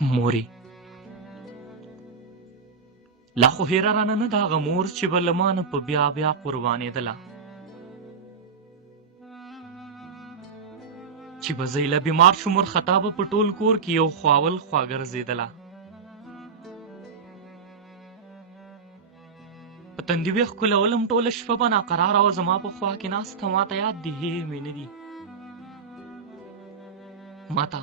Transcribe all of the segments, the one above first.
مورې لا خو هیره رانه نه ده هغه مور چې به له ما نه په بیا بیا قربانېدله، چې به زه له بیمار شوم ورخطا به په ټول کور کې یو خواول خوا ګرځېدله. په تندي ویښ ښکلولم ټوله شپه به ناقراره وه زما په خوا کې ناسته، ماته یاد دي هیر مې نه دي، ماته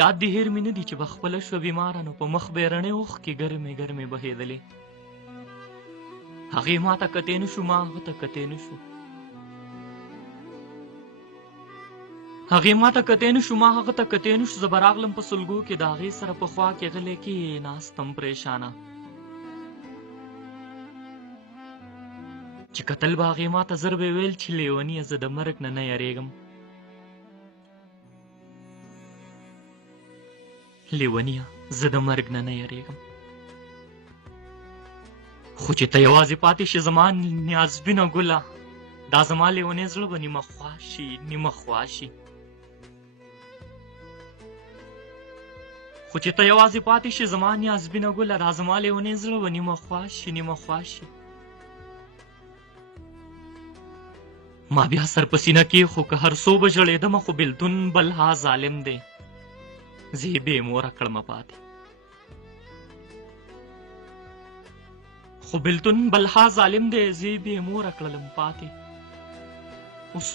یاد دي هیر مې نه دي چې به خپله شوه بیماره نو په مخ به یې رڼې اوښکې ګرمې ګرمې بهېدلې. هغې ماته کتې نه شو، ما هغه ته کتې نه شو، هغې ماته کتې نه شو، ما هغه ته کتې نه شو. زه به راغلم په سلګو کې د هغې سره په خوا کې غلی کېناستم پریشانه، چې کتل به هغې ماته زر به یې ویل چې لیونیه زه د مرګ نه نه یریږم، لیونیه زه د مرګ نه نه یریږم. خو چې ته یوازې پاتې شې زما نیازبینه ګله، دا زما لیونی زړه به نیمه خوا شي نیمه خوا شي. خو چې ته یوازې پاتې شې زما نیازبینه ګله، دا زما لیونی زړه به نیمه خوا شي نیمه خوا شي. ما بیا سر په سینه کې خو که هر څو به ژړېدمه، خو بېلتون بل ها ظالم دی، زه یې بې موره کړمه پاتې. خو بېلتون بل ها ظالم دی، زه یې بې موره کړلم پاتې. اوس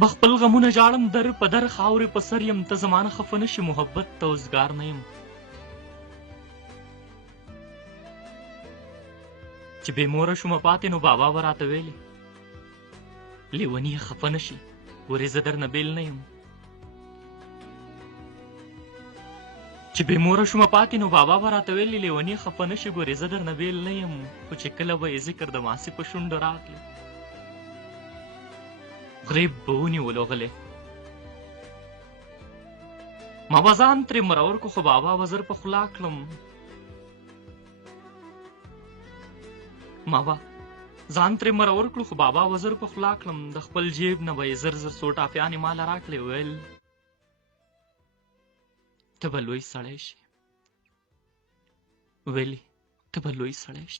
به خپل غمونه ژاړم در په در خاورې په سر یم، ته زما نه خفه نه شي محبت ته اوزګار نه یم. چې بې موره شومه پاتې نو بابا به راته ویلې لیونیه خفه نه شي ورې زه درنه بېل نه یم. چې بې موره شومه پاتې نو بابا به راته ویلې لیونیه خفه نه شي ګورې زه درنه بېل نه یم. خو چې کله به یې ذکر د ماسې په شونډو راغلی غریب به ونیولو غلی، ما به ځان ترې مرور کو خو بابا به زر په خوله کړم، ما به ځان ترې مرور کړو خو بابا به زر په خوله کړم. د خپل جیب نه به یې زر زر څو ټاپیانې ماله راکړې، ویل ته به لوی سړی شې، ویلې ته به لوی سړی شې.